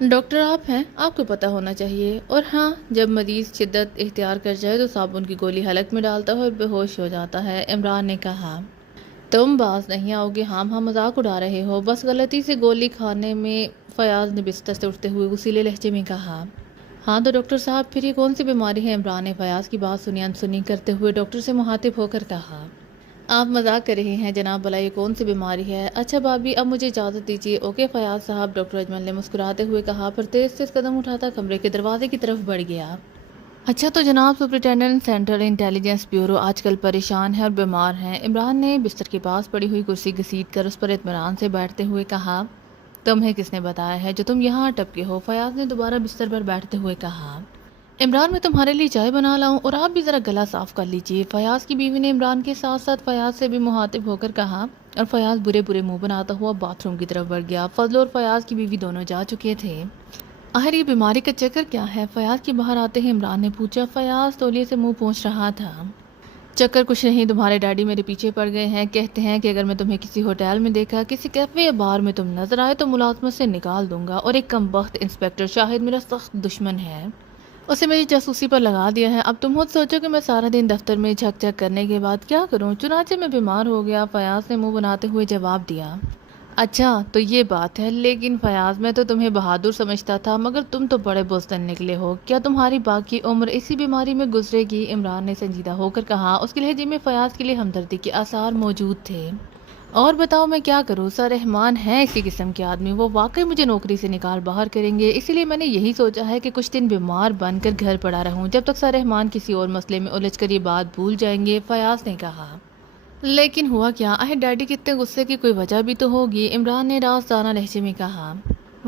ڈاکٹر آپ ہیں، آپ کو پتہ ہونا چاہیے، اور ہاں، جب مریض شدت اختیار کر جائے تو صابن کی گولی حلق میں ڈالتا ہے اور بے ہوش ہو جاتا ہے، عمران نے کہا۔ تم باز نہیں آؤ گے، ہاں مذاق اڑا رہے ہو، بس غلطی سے گولی کھانے میں، فیاض نے بستر سے اٹھتے ہوئے غصیلے لہجے میں کہا۔ ہاں تو ڈاکٹر صاحب، پھر یہ کون سی بیماری ہے؟ عمران نے فیاض کی بات سنی انسنی کرتے ہوئے ڈاکٹر سے مخاطب ہو کر کہا۔ آپ مذاق کر رہے ہیں جناب، بھلا یہ کون سی بیماری ہے؟ اچھا بھابی، اب مجھے اجازت دیجیے۔ اوکے فیاض صاحب، ڈاکٹر اجمل نے مسکراتے ہوئے کہا، پھر تیز تیز قدم اٹھاتا کمرے کے دروازے کی طرف بڑھ گیا۔ اچھا تو جناب سپرنٹینڈنٹ سینٹرل انٹیلیجنس بیورو آج کل پریشان ہے اور بیمار ہیں، عمران نے بستر کے پاس پڑی ہوئی کرسی گھسیٹ کر اس پر اطمینان سے بیٹھتے ہوئے کہا۔ تمہیں کس نے بتایا ہے جو تم یہاں ٹپکے ہو؟ فیاض نے دوبارہ بستر پر بیٹھتے ہوئے کہا۔ عمران، میں تمہارے لیے چائے بنا لاؤں، اور آپ بھی ذرا گلا صاف کر لیجیے، فیاض کی بیوی نے عمران کے ساتھ ساتھ فیاض سے بھی مخاطب ہو کر کہا، اور فیاض برے برے منہ بناتا ہوا باتھ روم کی طرف بڑھ گیا۔ فضل اور فیاض کی بیوی دونوں جا چکے تھے۔ آخر یہ بیماری کا چکر کیا ہے؟ فیاض کی باہر آتے ہی عمران نے پوچھا۔ فیاض تولیے سے منہ پوچھ رہا تھا۔ چکر کچھ نہیں، تمہارے ڈیڈی میرے پیچھے پڑ گئے ہیں، کہتے ہیں کہ اگر میں تمہیں کسی ہوٹل میں دیکھا، کسی کیفے یا بار میں تم نظر آئے تو ملازمت سے نکال دوں گا، اور ایک کم بخت انسپکٹر شاہد میرا سخت دشمن ہے، اسے میری جاسوسی پر لگا دیا ہے۔ اب تم خود سوچو کہ میں سارا دن دفتر میں جھک جھک کرنے کے بعد کیا کروں، چنانچہ میں بیمار ہو گیا، فیاض نے منہ بناتے ہوئے جواب دیا۔ اچھا تو یہ بات ہے، لیکن فیاض میں تو تمہیں بہادر سمجھتا تھا، مگر تم تو بڑے بزدل نکلے ہو، کیا تمہاری باقی عمر اسی بیماری میں گزرے گی؟ عمران نے سنجیدہ ہو کر کہا، اس کے لہجے میں فیاض کے لیے ہمدردی کے آثار موجود تھے۔ اور بتاؤ میں کیا کروں، سر رحمان ہیں اسی قسم کے آدمی، وہ واقعی مجھے نوکری سے نکال باہر کریں گے، اسی لیے میں نے یہی سوچا ہے کہ کچھ دن بیمار بن کر گھر پڑا رہوں جب تک سر رحمان کسی اور مسئلے میں الجھ کر یہ بات بھول جائیں گے، فیاض نے کہا۔ لیکن ہوا کیا؟ آہ ڈیڈی کے اتنے غصے کی کوئی وجہ بھی تو ہوگی، عمران نے رازدانہ لہجے میں کہا۔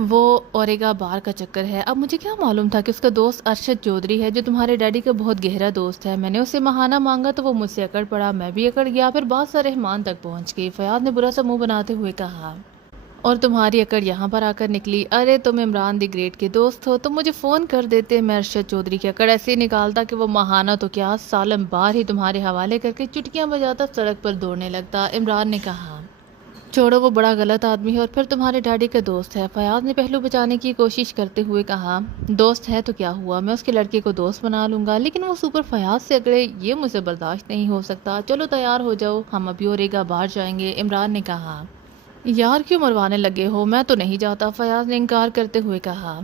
وہ اوریگا بار کا چکر ہے، اب مجھے کیا معلوم تھا کہ اس کا دوست ارشد چودھری ہے جو تمہارے ڈیڈی کا بہت گہرا دوست ہے، میں نے اسے ماہانہ مانگا تو وہ مجھ سے اکڑ پڑا، میں بھی اکڑ گیا، پھر بات سر رحمان تک پہنچ گئی، فیاض نے برا سا منہ بناتے ہوئے کہا۔ اور تمہاری اکڑ یہاں پر آ کر نکلی۔ ارے تم عمران دی گریٹ کے دوست ہو، تم مجھے فون کر دیتے، میں ارشد چودھری کی اکڑ ایسے نکالتا کہ وہ ماہانہ تو کیا سالم بار ہی تمہارے حوالے کر کے چٹکیاں بجاتا سڑک پر دوڑنے لگتا۔ عمران نے کہا چھوڑو، وہ بڑا غلط آدمی ہے اور پھر تمہارے ڈیڈی کا دوست ہے۔ فیاض نے پہلو بچانے کی کوشش کرتے ہوئے کہا دوست ہے تو کیا ہوا، میں اس کے لڑکے کو دوست بنا لوں گا، لیکن وہ سپر فیاض سے اگڑے یہ مجھے برداشت نہیں ہو سکتا۔ چلو تیار ہو جاؤ، ہم ابھی اور ایگا باہر جائیں گے۔ عمران نے کہا یار کیوں مروانے لگے ہو، میں تو نہیں جاتا۔ فیاض نے انکار کرتے ہوئے کہا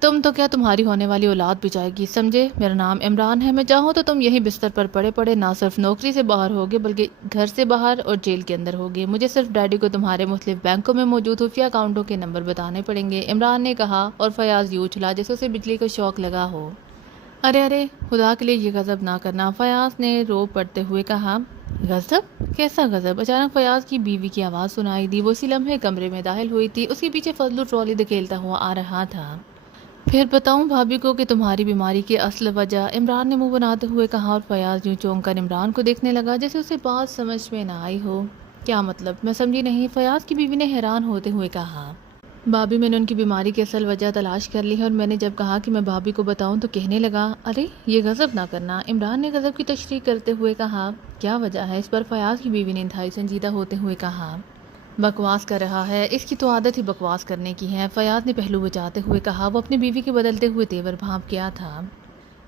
تم تو کیا تمہاری ہونے والی اولاد بھی جائے گی، سمجھے؟ میرا نام عمران ہے، میں چاہوں تو تم یہی بستر پر پڑے پڑے نہ صرف نوکری سے باہر ہوگے بلکہ گھر سے باہر اور جیل کے اندر ہوگے۔ مجھے صرف ڈیڈی کو تمہارے مختلف بینکوں میں موجود خفیہ اکاؤنٹوں کے نمبر بتانے پڑیں گے، عمران نے کہا، اور فیاض یوں اچھلا جیسے اسے بجلی کا شوق لگا ہو۔ ارے خدا کے لیے یہ غضب نہ کرنا، فیاض نے رو پڑتے ہوئے کہا۔ غضب؟ کیسا غضب؟ اچانک فیاض کی بیوی کی آواز سنائی دی۔ وہ اسی لمحے کمرے میں داخل ہوئی تھی، اس کے پیچھے فضل ٹرالی دھکیلتا ہوا آ رہا تھا۔ پھر بتاؤں بھابھی کو کہ تمہاری بیماری کی اصل وجہ، عمران نے منہ بناتے ہوئے کہا، اور فیاض یوں چونک کر عمران کو دیکھنے لگا جیسے اسے بات سمجھ میں نہ آئی ہو۔ کیا مطلب؟ میں سمجھی نہیں، فیاض کی بیوی نے حیران ہوتے ہوئے کہا۔ بھابھی میں نے ان کی بیماری کی اصل وجہ تلاش کر لی ہے، اور میں نے جب کہا کہ میں بھابھی کو بتاؤں تو کہنے لگا ارے یہ غضب نہ کرنا، عمران نے غضب کی تشریح کرتے ہوئے کہا۔ کیا وجہ ہے؟ اس پر فیاض کی بیوی نے انتہائی سنجیدہ ہوتے ہوئے کہا۔ بکواس کر رہا ہے، اس کی تو عادت ہی بکواس کرنے کی ہے، فیاض نے پہلو بچاتے ہوئے کہا۔ وہ اپنی بیوی کے بدلتے ہوئے تیور بھانپ گیا تھا۔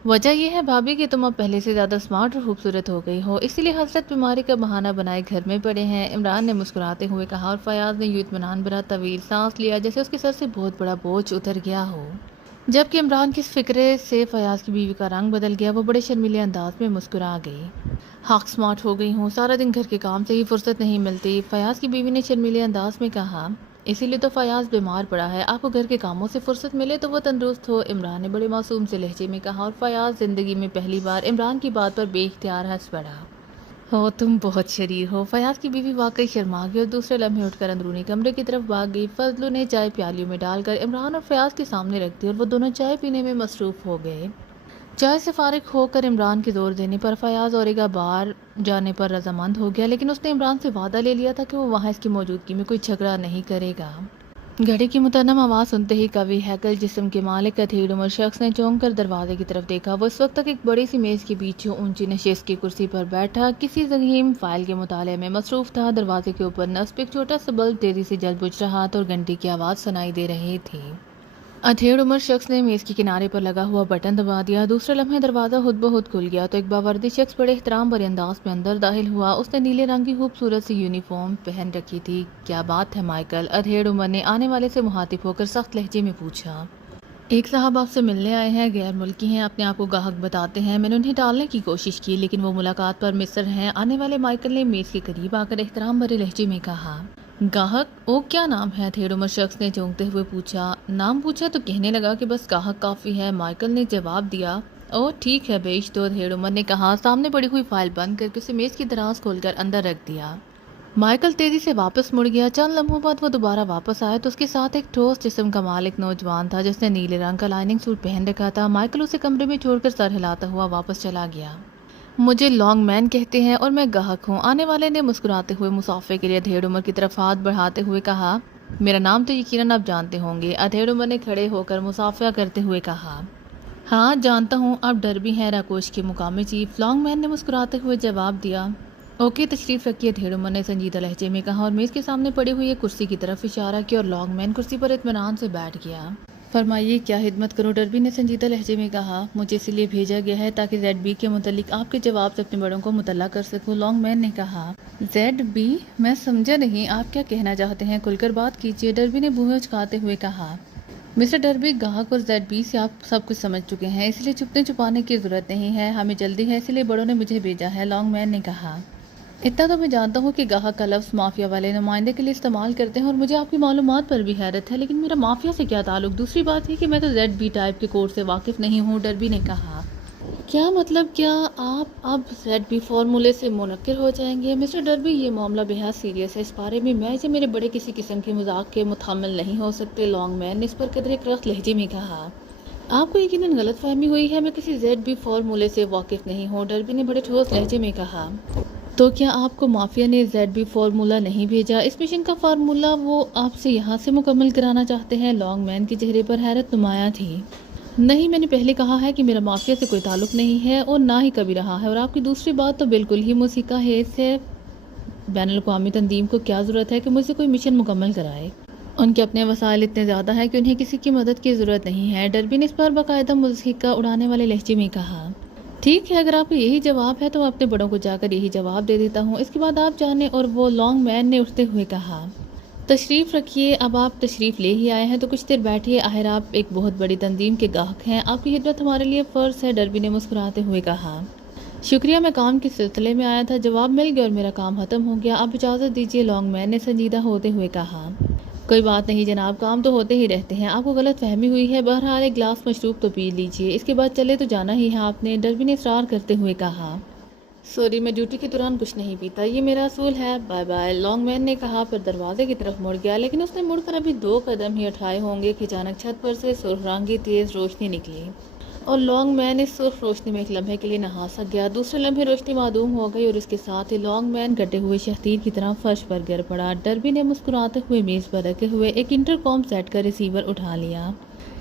وجہ یہ ہے بھابھی کہ تم اب پہلے سے زیادہ اسمارٹ اور خوبصورت ہو گئی ہو، اسی لیے حضرت بیماری کا بہانہ بنائے گھر میں پڑے ہیں، عمران نے مسکراتے ہوئے کہا، اور فیاض نے یوں اطمینان بھرا طویل سانس لیا جیسے اس کے سر سے بہت بڑا بوجھ اتر گیا ہو۔ جبکہ عمران کے اس فکرے سے فیاض کی بیوی کا رنگ بدل گیا، وہ بڑے شرمیلے انداز میں مسکرا گئی۔ حق اسمارٹ ہو گئی ہوں، سارا دن گھر کے کام سے ہی فرصت نہیں ملتی، فیاض کی بیوی نے شرمیلے انداز میں کہا۔ اسی لیے تو فیاض بیمار پڑا ہے، آپ کو گھر کے کاموں سے فرصت ملے تو وہ تندرست ہو، عمران نے بڑے معصوم سے لہجے میں کہا، اور فیاض زندگی میں پہلی بار عمران کی بات پر بے اختیار ہنس پڑا۔ ہو تم بہت شریر ہو، فیاض کی بیوی واقعی شرما گئی اور دوسرے لمحے اٹھ کر اندرونی کمرے کی طرف بھاگ گئی۔ فضلو نے چائے پیالیوں میں ڈال کر عمران اور فیاض کے سامنے رکھ دی اور وہ دونوں چائے پینے میں مصروف ہو گئے۔ چائے سے فارغ ہو کر عمران کے زور دینے پر فیاض اوریگا بار جانے پر رضامند ہو گیا، لیکن اس نے عمران سے وعدہ لے لیا تھا کہ وہ وہاں اس کی موجودگی میں کوئی جھگڑا نہیں کرے گا۔ گھڑی کی متنم آواز سنتے ہی قوی ہیکل جسم کے مالک ادھیڑ عمر شخص نے چونک کر دروازے کی طرف دیکھا۔ وہ اس وقت تک ایک بڑی سی میز کے پیچھے اونچی نشست کی کرسی پر بیٹھا کسی ضخیم فائل کے مطالعے میں مصروف تھا۔ دروازے کے اوپر نصب ایک چھوٹا سا بلب تیزی سے جل بجھ رہا تھا اور گھنٹی کی آواز سنائی دے رہی تھی۔ ادھیڑ عمر شخص نے میز کے کنارے پر لگا ہوا بٹن دبا دیا۔ دوسرے لمحے دروازہ خود بخود کھل گیا تو ایک باوردی شخص بڑے احترام بھرے انداز میں اندر داخل ہوا۔ اس نے نیلے رنگ کی خوبصورت سی یونیفارم پہن رکھی تھی۔ کیا بات ہے مائیکل؟ ادھیڑ عمر نے آنے والے سے مخاطب ہو کر سخت لہجے میں پوچھا۔ ایک صاحب آپ سے ملنے آئے ہیں، غیر ملکی ہیں، اپنے آپ کو گاہک بتاتے ہیں۔ میں نے انہیں ٹالنے کی کوشش کی لیکن وہ ملاقات پر مصر ہیں۔ آنے والے مائیکل نے میز کے قریب آ کر احترام بھرے لہجے میں کہا۔ گاہک؟ او کیا نام ہے؟ ادھیڑ عمر شخص نے چونکتے ہوئے پوچھا۔ نام پوچھا تو کہنے لگا کہ بس گاہک کافی ہے، مائیکل نے جواب دیا۔ او ٹھیک ہے بیش تو، ادھیڑ عمر نے کہا، سامنے پڑی ہوئی فائل بند کر کے اسے میز کی دراز کھول کر اندر رکھ دیا۔ مائیکل تیزی سے واپس مڑ گیا۔ چند لمحوں بعد وہ دوبارہ واپس آیا تو اس کے ساتھ ایک ٹھوس جسم کا مالک نوجوان تھا جس نے نیلے رنگ کا لائننگ سوٹ پہن رکھا تھا۔ مائیکل اسے کمرے میں چھوڑ کر سر ہلاتا ہوا واپس چلا گیا۔ مجھے لانگ مین کہتے ہیں اور میں گاہک ہوں، آنے والے نے مسکراتے ہوئے مصافحے کے لیے ادھیڑ عمر کی طرف ہاتھ بڑھاتے ہوئے کہا۔ میرا نام تو یقیناً آپ جانتے ہوں گے، ادھیڑ عمر نے کھڑے ہو کر مصافحہ کرتے ہوئے کہا۔ ہاں جانتا ہوں، آپ ڈربی ہیں، راکوش کے مقامی چیف، لانگ مین نے مسکراتے ہوئے جواب دیا۔ اوکے تشریف رکھیے، ادھیڑ عمر نے سنجیدہ لہجے میں کہا اور میز کے سامنے پڑی ہوئی ایک کرسی کی طرف اشارہ کیا اور لانگ مین کرسی پر اطمینان سے بیٹھ گیا۔ فرمائیے کیا خدمت کروں؟ ڈربی نے سنجیدہ لہجے میں کہا۔ مجھے اس لیے بھیجا گیا ہے تاکہ زیڈ بی کے متعلق آپ کے جواب سے اپنے بڑوں کو مطلع کر سکوں، لانگ مین نے کہا۔ Z B? میں سمجھا نہیں، آپ کیا کہنا چاہتے ہیں؟ کھل کر بات کیجیے، ڈربی نے بونہیں اچکاتے ہوئے کہا۔ مسٹر ڈربی، گاہک اور زیڈ بی سے آپ سب کچھ سمجھ چکے ہیں، اس لیے چھپنے چھپانے کی ضرورت نہیں ہے، ہمیں جلدی ہے، اسی لیے بڑوں نے مجھے بھیجا ہے، لانگ مین نے کہا۔ اتنا تو میں جانتا ہوں کہ گاہک کا لفظ مافیا والے نمائندے کے لیے استعمال کرتے ہیں اور مجھے آپ کی معلومات پر بھی حیرت ہے، لیکن میرا مافیا سے کیا تعلق؟ دوسری بات یہ کہ میں تو زیڈ بی ٹائپ کے کوڈ سے واقف نہیں ہوں، ڈربی نے کہا۔ کیا مطلب؟ کیا آپ اب زیڈ بی فارمولے سے منکر ہو جائیں گے؟ مسٹر ڈربی، یہ معاملہ بہت سیریس ہے، اس بارے میں یا میرے بڑے کسی قسم کے مذاق کے متحمل نہیں ہو سکتے، لانگ مین نے اس پر قدرے کرخت لہجے میں کہا۔ آپ کو یقیناً غلط فہمی ہوئی ہے، میں کسی زیڈ بی فارمولے سے واقف نہیں ہوں، ڈربی نے بڑے ٹھوس لہجے میں کہا۔ تو کیا آپ کو مافیا نے ZB فارمولا نہیں بھیجا؟ اس مشن کا فارمولا وہ آپ سے یہاں سے مکمل کرانا چاہتے ہیں؟ لانگ مین کے چہرے پر حیرت نمایاں تھی۔ نہیں، میں نے پہلے کہا ہے کہ میرا مافیا سے کوئی تعلق نہیں ہے اور نہ ہی کبھی رہا ہے، اور آپ کی دوسری بات تو بالکل ہی موسیقی حیث ہے۔ بین الاقوامی تنظیم کو کیا ضرورت ہے کہ مجھ سے کوئی مشن مکمل کرائے؟ ان کے اپنے وسائل اتنے زیادہ ہیں کہ انہیں کسی کی مدد کی ضرورت نہیں ہے، ڈربی نے اس پر باقاعدہ موسیقی اڑانے والے لہجے میں کہا۔ ٹھیک ہے، اگر آپ کو یہی جواب ہے تو میں اپنے بڑوں کو جا کر یہی جواب دے دیتا ہوں، اس کے بعد آپ جانے۔ اور وہ لانگ مین نے اٹھتے ہوئے کہا۔ تشریف رکھیے، اب آپ تشریف لے ہی آئے ہیں تو کچھ دیر بیٹھیے، آخر آپ ایک بہت بڑی تنظیم کے گاہک ہیں، آپ کی خدمت ہمارے لیے فرض ہے، ڈربی نے مسکراتے ہوئے کہا۔ شکریہ، میں کام کے سلسلے میں آیا تھا، جواب مل گیا اور میرا کام ختم ہو گیا، آپ اجازت دیجیے، لانگ مین نے سنجیدہ ہوتے ہوئے کہا۔ کوئی بات نہیں جناب، کام تو ہوتے ہی رہتے ہیں، آپ کو غلط فہمی ہوئی ہے، بہرحال ایک گلاس مشروب تو پی لیجیے، اس کے بعد چلے تو جانا ہی ہے آپ نے، ڈربی نے اصرار کرتے ہوئے کہا۔ سوری، میں ڈیوٹی کے دوران کچھ نہیں پیتا، یہ میرا اصول ہے، بائے بائے، لانگ مین نے کہا، پھر دروازے کی طرف مڑ گیا، لیکن اس نے مڑ کر ابھی 2 قدم ہی اٹھائے ہوں گے کہ اچانک چھت پر سے سرخ رنگ کی تیز روشنی نکلی اور لانگ مین اس سرخ روشنی میں ایک لمحے کے لیے نہا سک گیا، دوسرے لمحے روشنی معدوم ہو گئی اور اس کے ساتھ ہی لانگ مین گڈے ہوئے شہتیر کی طرح فرش پر گر پڑا۔ ڈربی نے مسکراتے ہوئے میز پر رکھے ہوئے ایک انٹرکام سیٹ کا ریسیور اٹھا لیا۔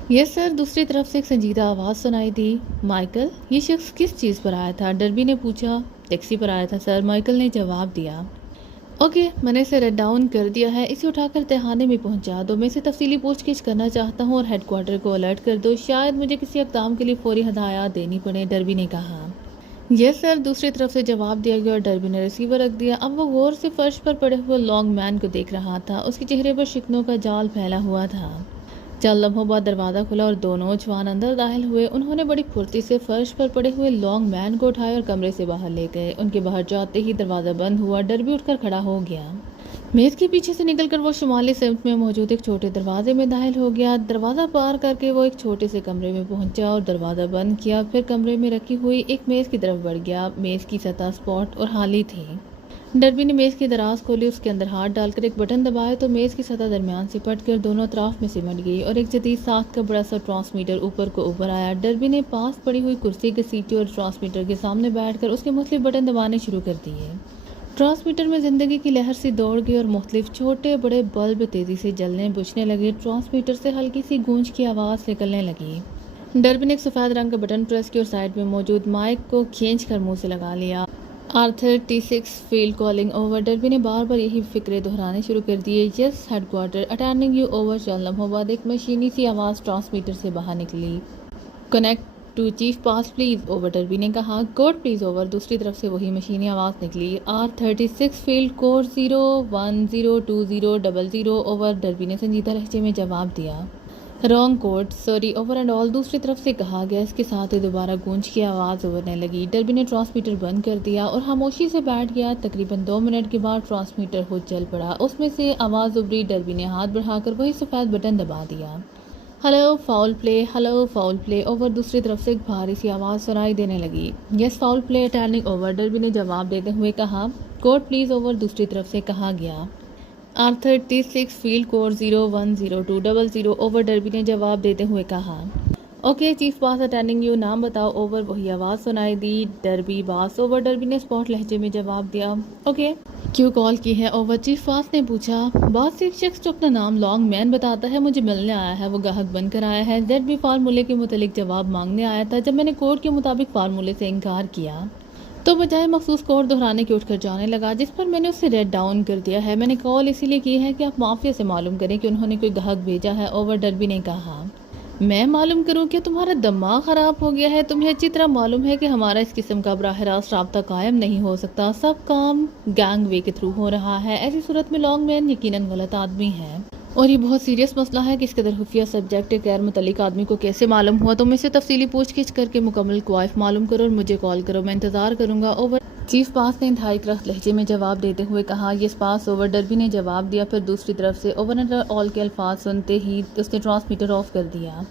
یس سر، دوسری طرف سے ایک سنجیدہ آواز سنائی دی۔ مائیکل، یہ شخص کس چیز پر آیا تھا؟ ڈربی نے پوچھا۔ ٹیکسی پر آیا تھا سر، مائیکل نے جواب دیا۔ اوکے، میں نے اسے ریڈ ڈاؤن کر دیا ہے، اسے اٹھا کر تہانے میں پہنچا دو، میں اسے تفصیلی پوچھ گچھ کرنا چاہتا ہوں اور ہیڈ کوارٹر کو الرٹ کر دو، شاید مجھے کسی اقدام کے لیے فوری ہدایات دینی پڑے، ڈربی نے کہا۔ یس سر، دوسری طرف سے جواب دیا گیا اور ڈربی نے ریسیور رکھ دیا۔ اب وہ غور سے فرش پر پڑے ہوئے لانگ مین کو دیکھ رہا تھا، اس کے چہرے پر شکنوں کا جال پھیلا ہوا تھا۔ چند لمحوں بعد دروازہ کھلا اور 2 نوجوان اندر داخل ہوئے، انہوں نے بڑی پھرتی سے فرش پر پڑے ہوئے لانگ مین کو اٹھایا اور کمرے سے باہر لے گئے۔ ان کے باہر جاتے ہی دروازہ بند ہوا، ڈربی اٹھ کر کھڑا ہو گیا۔ میز کے پیچھے سے نکل کر وہ شمالی سمت میں موجود ایک چھوٹے دروازے میں داخل ہو گیا، دروازہ پار کر کے وہ ایک چھوٹے سے کمرے میں پہنچا اور دروازہ بند کیا، پھر کمرے میں رکھی ہوئی ایک میز کی طرف بڑھ گیا، میز کی سطح اسپاٹ اور خالی تھی۔ ڈربی نے میز کی دراز کھولی، اس کے اندر ہاتھ ڈال کر ایک بٹن دبایا تو میز کی سطح درمیان سے پٹ کر دونوں اطراف میں سمٹ گئی اور ایک جدید ساخت کا بڑا سا ٹرانسمیٹر اوپر کو ابھر آیا۔ ڈربی نے پاس پڑی ہوئی کرسی گھسیٹی اور ٹرانسمیٹر کے سامنے بیٹھ کر اس کے مختلف بٹن دبانے شروع کر دیے۔ ٹرانسمیٹر میں زندگی کی لہر سی دوڑ گئی اور مختلف چھوٹے بڑے بلب تیزی سے جلنے بجھنے لگے، ٹرانسمیٹر سے ہلکی سی گونج کی آواز نکلنے لگی۔ ڈربی نے ایک سفید رنگ کا بٹن پریس کیا اور سائڈ میں موجود مائک کو کھینچ کر منہ سے لگا لیا۔ Arthur T6 field calling over, Derby نے بار بار یہی فقرے دہرانے شروع کر دیے۔ Yes headquarter attending you over, چند لمحوں بعد ایک مشینی سی آواز ٹرانسمیٹر سے باہر نکلی۔ Connect to chief boss please over, Derby نے کہا۔ کوڈ پلیز اوور، دوسری طرف سے وہی مشینی آواز نکلی۔ R36 field code 01020000 over, Derby نے سنجیدہ لہجے میں جواب دیا۔ Wrong code, sorry over and all, دوسری طرف سے کہا گیا، اس کے ساتھ ہی دوبارہ گونج کی آواز ابھرنے لگی۔ ڈربی نے ٹرانسمیٹر بند کر دیا اور خاموشی سے بیٹھ گیا۔ تقریباً 2 منٹ کے بعد ٹرانسمیٹر خود چل پڑا، اس میں سے آواز ابھری، ڈربی نے ہاتھ بڑھا کر وہی سفید بٹن دبا دیا۔ ہلو فاؤل پلے، ہلو فاؤل پلے اوور، دوسری طرف سے ایک بھاری سی آواز سنائی دینے لگی۔ یس فاؤل پلے اٹینڈنگ اوور، ڈربی نے جواب دیتے ہوئے کہا۔ کوڈ پلیز اوور، دوسری طرف سے کہا گیا۔ Arthur T6 field code 010200 over, Derby نے جواب دیتے ہوئے کہا۔ Okay chief boss attending you, نام بتاؤ اوور، وہی آواز سنائی دی۔ ڈربی باس اوور، ڈربی نے اسپاٹ لہجے میں جواب دیا۔ اوکے کیوں کال کی ہے اوور، چیف باس نے پوچھا۔ باس ایک شخص جو اپنا نام لانگ مین بتاتا ہے مجھے ملنے آیا ہے، وہ گاہک بن کر آیا ہے، ZB فارمولے کے متعلق جواب مانگنے آیا تھا۔ جب میں نے کوڈ کے مطابق فارمولے سے انکار کیا تو بجائے مخصوص کوڈ دہرانے کے اٹھ کر جانے لگا، جس پر میں نے اسے ریڈ ڈاؤن کر دیا ہے۔ میں نے کال اسی لیے کی ہے کہ آپ مافیا سے معلوم کریں کہ انہوں نے کوئی گاہک بھیجا ہے اوور، ڈربی نے کہا۔ میں معلوم کروں کہ تمہارا دماغ خراب ہو گیا ہے؟ تمہیں اچھی طرح معلوم ہے کہ ہمارا اس قسم کا براہ راست رابطہ قائم نہیں ہو سکتا، سب کام گینگ وے کے تھرو ہو رہا ہے، ایسی صورت میں لانگ مین یقیناً غلط آدمی ہے اور یہ بہت سیریس مسئلہ ہے کہ اس قدر خفیہ سبجیکٹ غیر متعلق آدمی کو کیسے معلوم ہوا، تم اسے تفصیلی پوچھ گچھ کر کے مکمل کوائف معلوم کرو اور مجھے کال کرو، میں انتظار کروں گا اوور، چیف باس نے انتہائی کرخت لہجے میں جواب دیتے ہوئے کہا۔ یس پاس اوور، ڈربی نے جواب دیا، پھر دوسری طرف سے اوور اینڈ آل کے الفاظ سنتے ہی اس نے ٹرانسمیٹر آف کر دیا۔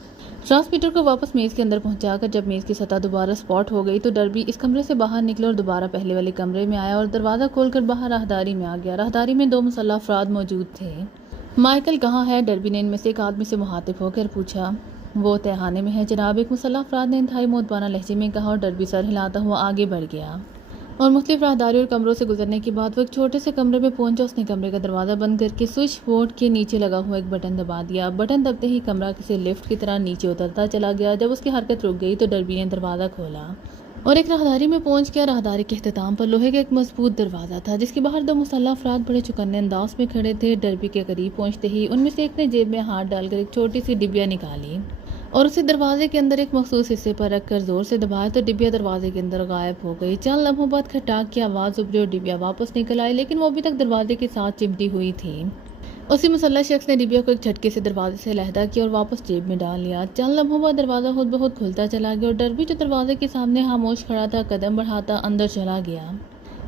ٹرانسمیٹر کو واپس میز کے اندر پہنچا کر جب میز کی سطح دوبارہ اسپاٹ ہو گئی تو ڈربی اس کمرے سے باہر نکلا اور دوبارہ پہلے والے کمرے میں آیا اور دروازہ کھول کر باہر راہداری میں آ گیا۔ راہداری میں 2 مسلح افراد موجود تھے۔ مائیکل کہاں ہے؟ ڈربی نے ان میں سے ایک آدمی سے مخاطب ہو کر پوچھا۔ وہ تہانے میں ہے جناب، ایک مسلح افراد نے انتہائی مؤدبانہ لہجے میں کہا اور ڈربی سر ہلاتا ہوا آگے بڑھ گیا۔ اور مختلف راہداری اور کمروں سے گزرنے کے بعد وہ ایک چھوٹے سے کمرے میں پہنچا۔ اس نے کمرے کا دروازہ بند کر کے سوئچ بورڈ کے نیچے لگا ہوا ایک بٹن دبا دیا۔ بٹن دبتے ہی کمرہ کسی لفٹ کی طرح نیچے اترتا چلا گیا۔ جب اس کی حرکت رک گئی تو ڈربی نے دروازہ کھولا اور ایک راہداری میں پہنچ گیا۔ راہداری کے اختتام پر لوہے کا ایک مضبوط دروازہ تھا جس کے باہر دو مسلح افراد بڑے چوکنے انداز میں کھڑے تھے۔ ڈربی کے قریب پہنچتے ہی ان میں سے ایک نے جیب میں ہاتھ ڈال کر ایک چھوٹی سی ڈبیا نکالی اور اسے دروازے کے اندر ایک مخصوص حصے پر رکھ کر زور سے دبایا تو ڈبیا دروازے کے اندر غائب ہو گئی۔ چند لمحوں بعد کھٹاک کی آواز ابھری اور ڈبیا واپس نکل آئی، لیکن وہ ابھی تک دروازے کے ساتھ چمٹی ہوئی تھی۔ اسی مسلح شخص نے ڈبیا کو ایک جھٹکے سے دروازے سے علیحدہ کیا اور واپس جیب میں ڈال لیا۔ چند لمحوں بعد دروازہ خود بخود کھلتا چلا گیا اور ڈربی جو دروازے کے سامنے خاموش کھڑا تھا قدم بڑھاتا اندر چلا گیا۔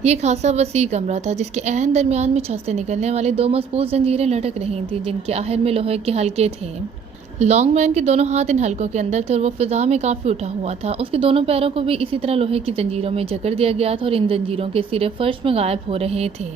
یہ خاصا وسیع کمرہ تھا جس کے عین درمیان میں چھت سے نکلنے والی دو مضبوط زنجیریں لٹک رہی تھیں جن کے آخر میں لوہے کے حلقے تھے۔ لانگ مین کے دونوں ہاتھ ان حلقوں کے اندر تھے اور وہ فضا میں کافی اٹھا ہوا تھا۔ اس کے دونوں پیروں کو بھی اسی طرح لوہے کی زنجیروں میں جکڑ دیا گیا تھا اور ان زنجیروں کے سرے فرش میں غائب ہو رہے تھے۔